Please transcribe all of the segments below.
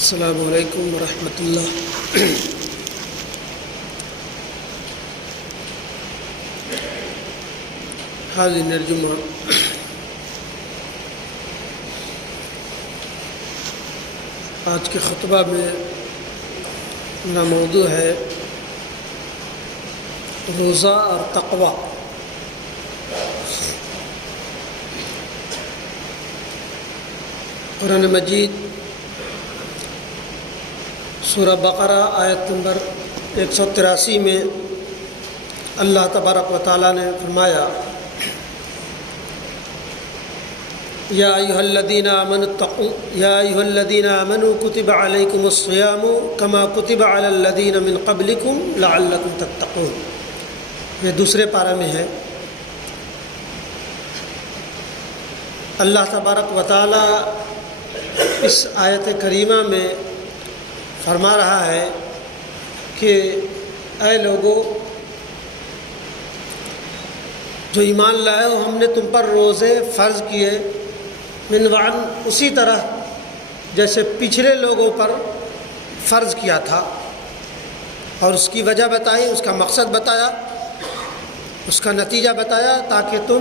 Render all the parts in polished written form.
السلام علیکم ورحمۃ اللہ۔ حاضرین الجمعہ، آج کے خطبہ میں میرا موضوع ہے روزہ اور تقویٰ۔ قرآن مجید سورہ بقرہ آیت نمبر 183 میں اللہ تبارک و تعالیٰ نے فرمایا، یا ایھا الذین آمنوا کتب علیکم الصیام کما کتب علی الذین من قبلکم لعلکم تتقون۔ یہ دوسرے پارہ میں ہے۔ اللہ تبارک و تعالیٰ اس آیت کریمہ میں فرما رہا ہے کہ اے لوگو جو ایمان لائے ہو، ہم نے تم پر روزے فرض کیے من بعد، اسی طرح جیسے پچھلے لوگوں پر فرض کیا تھا، اور اس کی وجہ بتائی، اس کا مقصد بتایا، اس کا نتیجہ بتایا، تاکہ تم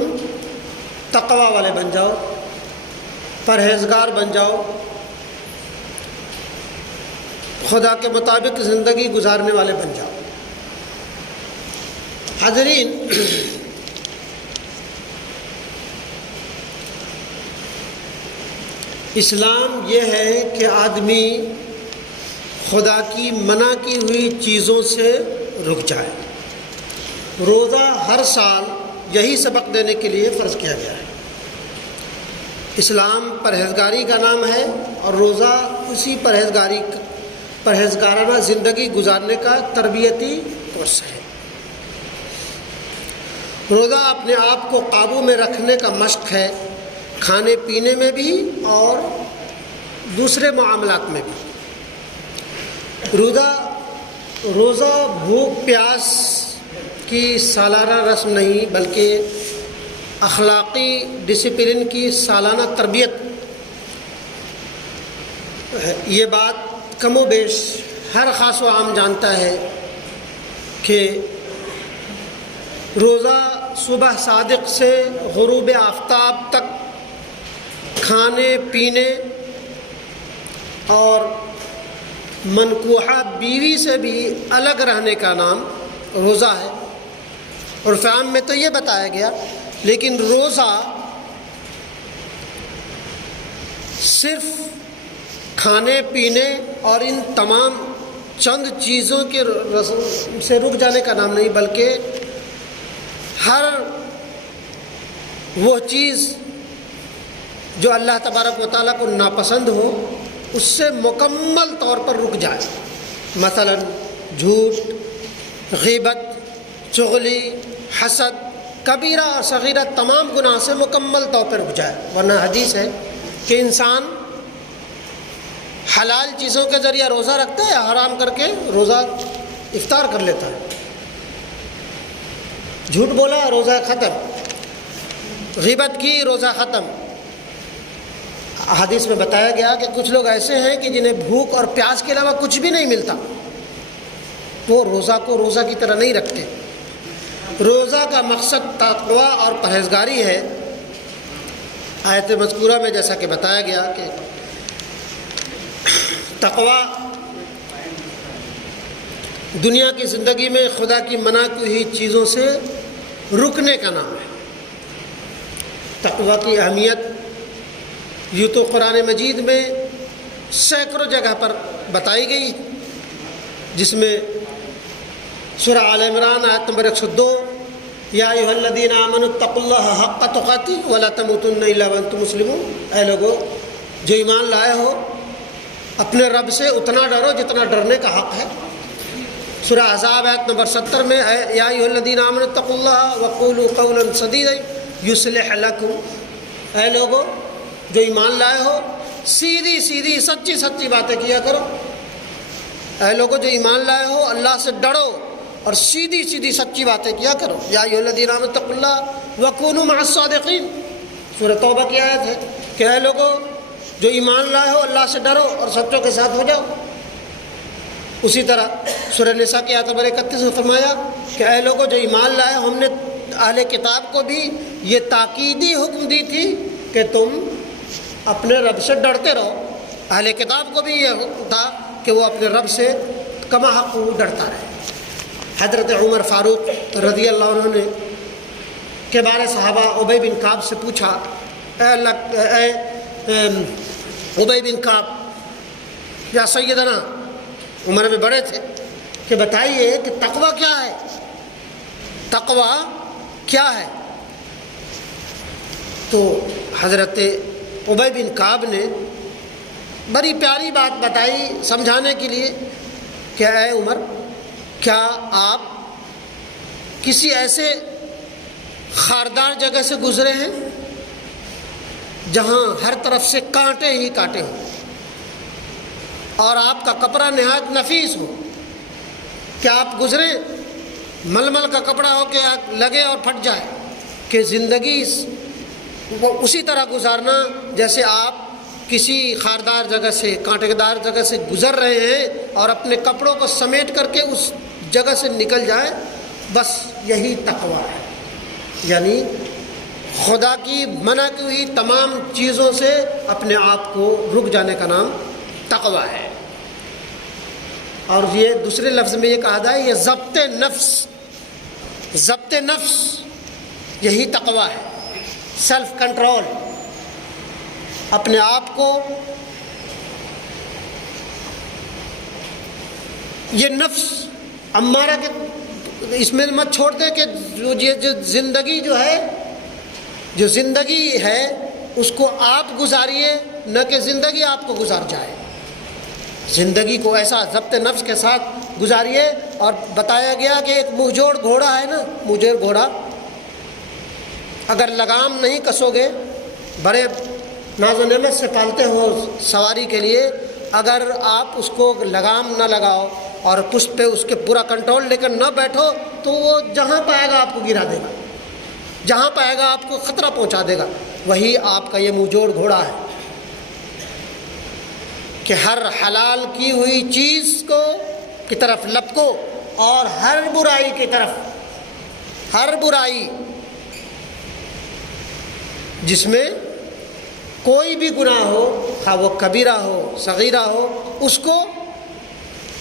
تقویٰ والے بن جاؤ، پرہیزگار بن جاؤ، خدا کے مطابق زندگی گزارنے والے بن جاؤ۔ حاضرین، اسلام یہ ہے کہ آدمی خدا کی منع کی ہوئی چیزوں سے رک جائے۔ روزہ ہر سال یہی سبق دینے کے لیے فرض کیا گیا ہے۔ اسلام پرہیزگاری کا نام ہے، اور روزہ اسی پرہیزگارانہ زندگی گزارنے کا تربیتی کورس ہے۔ روزہ اپنے آپ کو قابو میں رکھنے کا مشق ہے، کھانے پینے میں بھی اور دوسرے معاملات میں بھی۔ روزہ بھوک پیاس کی سالانہ رسم نہیں، بلکہ اخلاقی ڈسپلن کی سالانہ تربیت ہے۔ یہ بات کم و بیش ہر خاص و عام جانتا ہے کہ روزہ صبح صادق سے غروب آفتاب تک کھانے پینے اور منکوحہ بیوی سے بھی الگ رہنے کا نام روزہ ہے۔ اور عام میں تو یہ بتایا گیا، لیکن روزہ صرف کھانے پینے اور ان تمام چند چیزوں کے رسم سے رک جانے کا نام نہیں، بلکہ ہر وہ چیز جو اللہ تبارک و تعالیٰ کو ناپسند ہو اس سے مکمل طور پر رک جائے۔ مثلا جھوٹ، غیبت، چغلی، حسد، کبیرہ اور صغیرہ تمام گناہ سے مکمل طور پر رک جائے۔ ورنہ حدیث ہے کہ انسان حلال چیزوں کے ذریعہ روزہ رکھتا ہے، حرام کر کے روزہ افطار کر لیتا ہے۔ جھوٹ بولا، روزہ ختم۔ غیبت کی، روزہ ختم۔ حدیث میں بتایا گیا کہ کچھ لوگ ایسے ہیں کہ جنہیں بھوک اور پیاس کے علاوہ کچھ بھی نہیں ملتا، وہ روزہ کو روزہ کی طرح نہیں رکھتے۔ روزہ کا مقصد تقویٰ اور پرہیزگاری ہے۔ آیت مذکورہ میں جیسا کہ بتایا گیا کہ تقویٰ دنیا کی زندگی میں خدا کی منع کی ہوئی چیزوں سے رکنے کا نام ہے۔ تقویٰ کی اہمیت یوں تو قرآن مجید میں سینکڑوں جگہ پر بتائی گئی، جس میں سورہ آل عمران آیت نمبر 102، یا ایھا الذین آمنوا اتقوا اللہ حق تقاتہ ولا تموتن الا وانتم مسلمون۔ اے لوگو جو ایمان لائے ہو، اپنے رب سے اتنا ڈرو جتنا ڈرنے کا حق ہے۔ سورہ احزاب آیت نمبر 70 میں، یا ایھا الذین آمنوا اتقوا اللہ وقولوا قولا سدیدا یصلح لکم۔ اے لوگو جو ایمان لائے ہو، سیدھی سیدھی سچی سچی باتیں کیا کرو۔ اے لوگو جو ایمان لائے ہو، اللہ سے ڈرو اور سیدھی سیدھی سچی باتیں کیا کرو۔ یا ایھا الذین آمنوا اتقوا اللہ وکونوا مع الصادقین۔ سورہ توبہ کی آیت ہے کہ اے لوگو جو ایمان لائے ہو اللہ سے ڈرو اور سچوں کے ساتھ ہو جاؤ۔ اسی طرح سورہ نساء کی آیت نمبر 31 میں فرمایا کہ اے لوگوں جو ایمان لائے ہو، ہم نے اہل کتاب کو بھی یہ تاکیدی حکم دی تھی کہ تم اپنے رب سے ڈرتے رہو۔ اہل کتاب کو بھی یہ حکم تھا کہ وہ اپنے رب سے کما حق ڈرتا رہے۔ حضرت عمر فاروق رضی اللہ عنہ نے کے بارے صحابہ ابی بن کعب سے پوچھا، اے ابی بن کعب یا سیدنا، عمر میں بڑے تھے، کہ بتائیے کہ تقوی کیا ہے، تقوی کیا ہے؟ تو حضرت ابی بن کعب نے بڑی پیاری بات بتائی سمجھانے کے لیے کہ اے عمر، کیا آپ کسی ایسے خاردار جگہ سے گزرے ہیں جہاں ہر طرف سے کانٹے ہی کانٹے ہوں اور آپ کا کپڑا نہایت نفیس ہو؟ کیا آپ گزرے ململ کا کپڑا ہو کے لگے اور پھٹ جائے؟ کہ زندگی اسی طرح گزارنا جیسے آپ کسی خاردار جگہ سے، کانٹے دار جگہ سے گزر رہے ہیں اور اپنے کپڑوں کو سمیٹ کر کے اس جگہ سے نکل جائیں، بس یہی تقوی ہے۔ یعنی خدا کی منع کی ہوئی تمام چیزوں سے اپنے آپ کو رک جانے کا نام تقوی ہے۔ اور یہ دوسرے لفظ میں یہ کہا جائے، یہ ضبط نفس، ضبط نفس یہی تقوی ہے، سیلف کنٹرول، اپنے آپ کو یہ نفس امارہ کے اس میں مت چھوڑ دے کہ جو زندگی جو زندگی ہے اس کو آپ گزاریے، نہ کہ زندگی آپ کو گزار جائے۔ زندگی کو ایسا ضبط نفس کے ساتھ گزاریے۔ اور بتایا گیا کہ ایک منہ جوڑ گھوڑا ہے نا، منہ جوڑ گھوڑا، اگر لگام نہیں کسو گے، بڑے ناز و نعمت سے پالتے ہو سواری کے لیے، اگر آپ اس کو لگام نہ لگاؤ اور پشت پہ اس کے پورا کنٹرول لے کر نہ بیٹھو تو وہ جہاں پائے گا آپ کو گرا دے گا، جہاں پائے گا آپ کو خطرہ پہنچا دے گا۔ وہی آپ کا یہ منہ جوڑ گھوڑا ہے کہ ہر حلال کی ہوئی چیز کی طرف لپکو اور ہر برائی کی طرف، ہر برائی جس میں کوئی بھی گناہ ہو، خواہ وہ کبیرہ ہو صغیرہ ہو، اس کو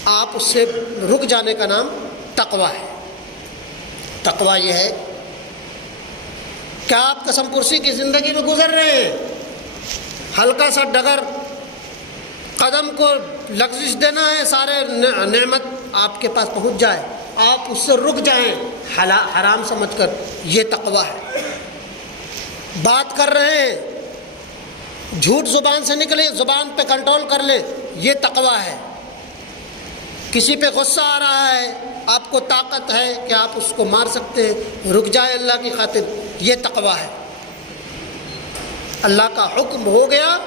آپ اس سے رک جانے کا نام تقوی ہے۔ تقوی یہ ہے کہ آپ قسم پرسی کی زندگی میں گزر رہے ہیں، ہلکا سا ڈگر قدم کو لغزش دینا ہے، سارے نعمت آپ کے پاس پہنچ جائے، آپ اس سے رک جائیں حرام سمجھ کر، یہ تقوی ہے۔ بات کر رہے ہیں، جھوٹ زبان سے نکلے، زبان پہ کنٹرول کر لیں، یہ تقوی ہے۔ کسی پہ غصہ آ رہا ہے، آپ کو طاقت ہے کہ آپ اس کو مار سکتے ہیں، رک جائے اللہ کی خاطر، یہ تقوی ہے۔ اللہ کا حکم ہو گیا،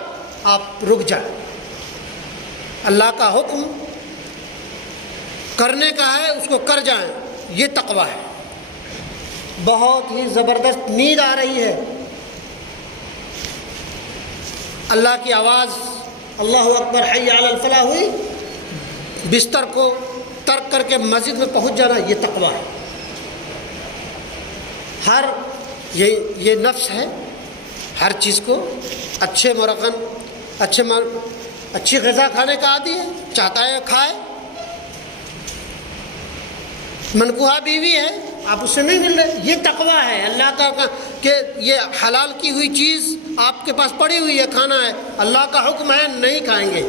آپ رک جائیں۔ اللہ کا حکم کرنے کا ہے، اس کو کر جائیں، یہ تقوی ہے۔ بہت ہی زبردست نیند آ رہی ہے، اللہ کی آواز اللہ اکبر حی علی الفلاح ہوئی، بستر کو ترک کر کے مسجد میں پہنچ جانا، یہ تقوی ہے۔ یہ نفس ہے، ہر چیز کو اچھے مرغن، اچھی غذا کھانے کا عادی ہے، چاہتا ہے کھائے۔ منکوحہ بیوی ہے، آپ اس سے نہیں مل رہے، یہ تقوی ہے اللہ کا کہ یہ حلال کی ہوئی چیز آپ کے پاس پڑی ہوئی ہے، کھانا ہے، اللہ کا حکم ہے نہیں کھائیں گے،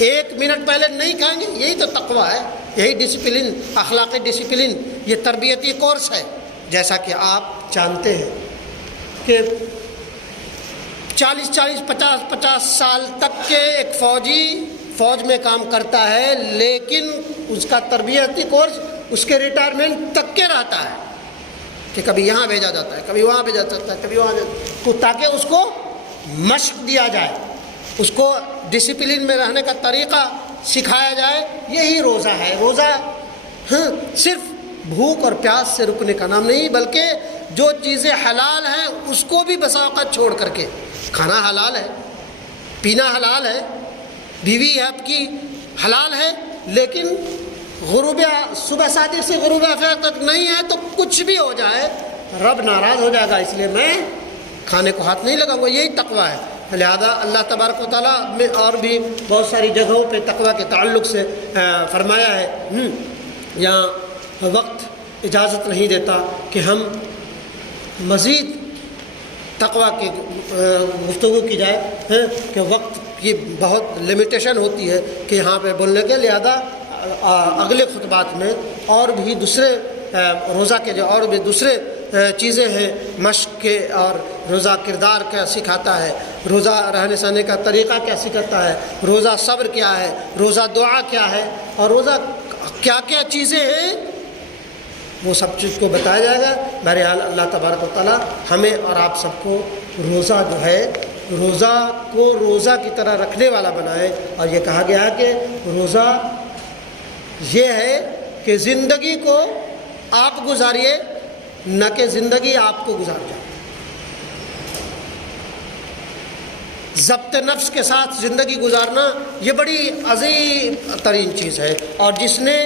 1 منٹ پہلے نہیں کھائیں گے، یہی تو تقوی ہے، یہی ڈسپلن، اخلاقی ڈسپلن، یہ تربیتی کورس ہے۔ جیسا کہ آپ جانتے ہیں کہ 40 50 سال تک کے ایک فوج میں کام کرتا ہے، لیکن اس کا تربیتی کورس اس کے ریٹائرمنٹ تک کے رہتا ہے کہ کبھی یہاں بھیجا جاتا ہے، کبھی وہاں بھیجا جاتا ہے، کبھی وہاں، تاکہ اس کو مشق دیا جائے، اس کو ڈسپلن میں رہنے کا طریقہ سکھایا جائے۔ یہی روزہ ہے۔ روزہ صرف بھوک اور پیاس سے رکنے کا نام نہیں، بلکہ جو چیزیں حلال ہیں اس کو بھی بسا اوقات چھوڑ کر کے، کھانا حلال ہے، پینا حلال ہے، بیوی ہے آپ کی حلال ہے، لیکن غروب صبح صادق سے غروب آفر تک نہیں ہے تو کچھ بھی ہو جائے رب ناراض ہو جائے گا، اس لیے میں کھانے کو ہاتھ نہیں لگاؤں گا۔ یہی تقویٰ ہے۔ لہذا اللہ تبارک و تعالیٰ میں اور بھی بہت ساری جگہوں پہ تقویٰ کے تعلق سے فرمایا ہے۔ یہاں وقت اجازت نہیں دیتا کہ ہم مزید تقویٰ کی گفتگو کی جائے، کہ وقت کی بہت لمیٹیشن ہوتی ہے کہ یہاں پہ بولنے کے، لہذا اگلے خطبات میں اور بھی دوسرے روزہ کے جو اور بھی دوسرے چیزیں ہیں، مشق کے، اور روزہ کردار کیا سکھاتا ہے، روزہ رہنے سہنے کا طریقہ کیا سکھاتا ہے، روزہ صبر کیا ہے، روزہ دعا کیا ہے، اور روزہ کیا کیا چیزیں ہیں، وہ سب چیز کو بتایا جائے گا۔ بہرحال اللہ تبارک و تعالیٰ ہمیں اور آپ سب کو روزہ جو ہے، روزہ کو روزہ کی طرح رکھنے والا بنائے۔ اور یہ کہا گیا ہے کہ روزہ یہ ہے کہ زندگی کو آپ گزاریے، نہ کہ زندگی آپ کو گزار جائے۔ ضبط نفس کے ساتھ زندگی گزارنا یہ بڑی عظیم ترین چیز ہے، اور جس نے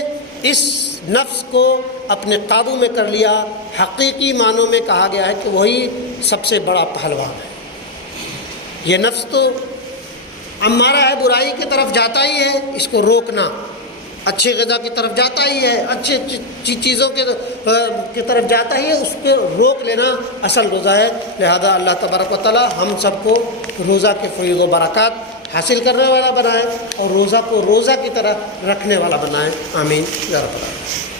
اس نفس کو اپنے قابو میں کر لیا، حقیقی معنوں میں کہا گیا ہے کہ وہی سب سے بڑا پہلوان ہے۔ یہ نفس تو امارہ ہے، برائی کی طرف جاتا ہی ہے، اس کو روکنا، اچھی غذا کی طرف جاتا ہی ہے، اچھی چیزوں کی طرف جاتا ہی ہے، اس پہ روک لینا اصل روزہ ہے۔ لہذا اللہ تبارک و تعالیٰ ہم سب کو روزہ کے فیض و برکات حاصل کرنے والا بنائے، اور روزہ کو روزہ کی طرح رکھنے والا بنائے۔ آمین یا رب العالمین۔